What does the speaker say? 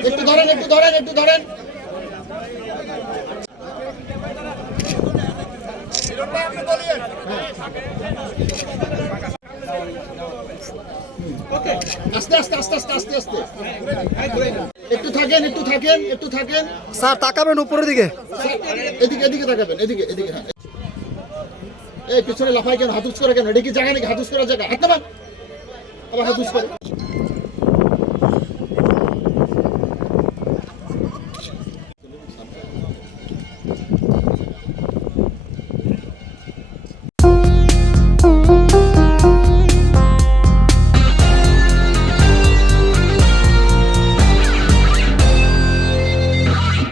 একটু ধরেন আস্তে আস্তে আস্তে আস্তে আস্তে আস্তে একটু থাকেন স্যার তাকাবেন উপরের দিকে, এদিকে তাকাবেন, এদিকে হ্যাঁ। এই পিছনে লাফাই কেন, হাতুস করে কেন? এটা কি জায়গা নাকি হাতুস করার জায়গা? হাত নামান, আবার হাতুস করে।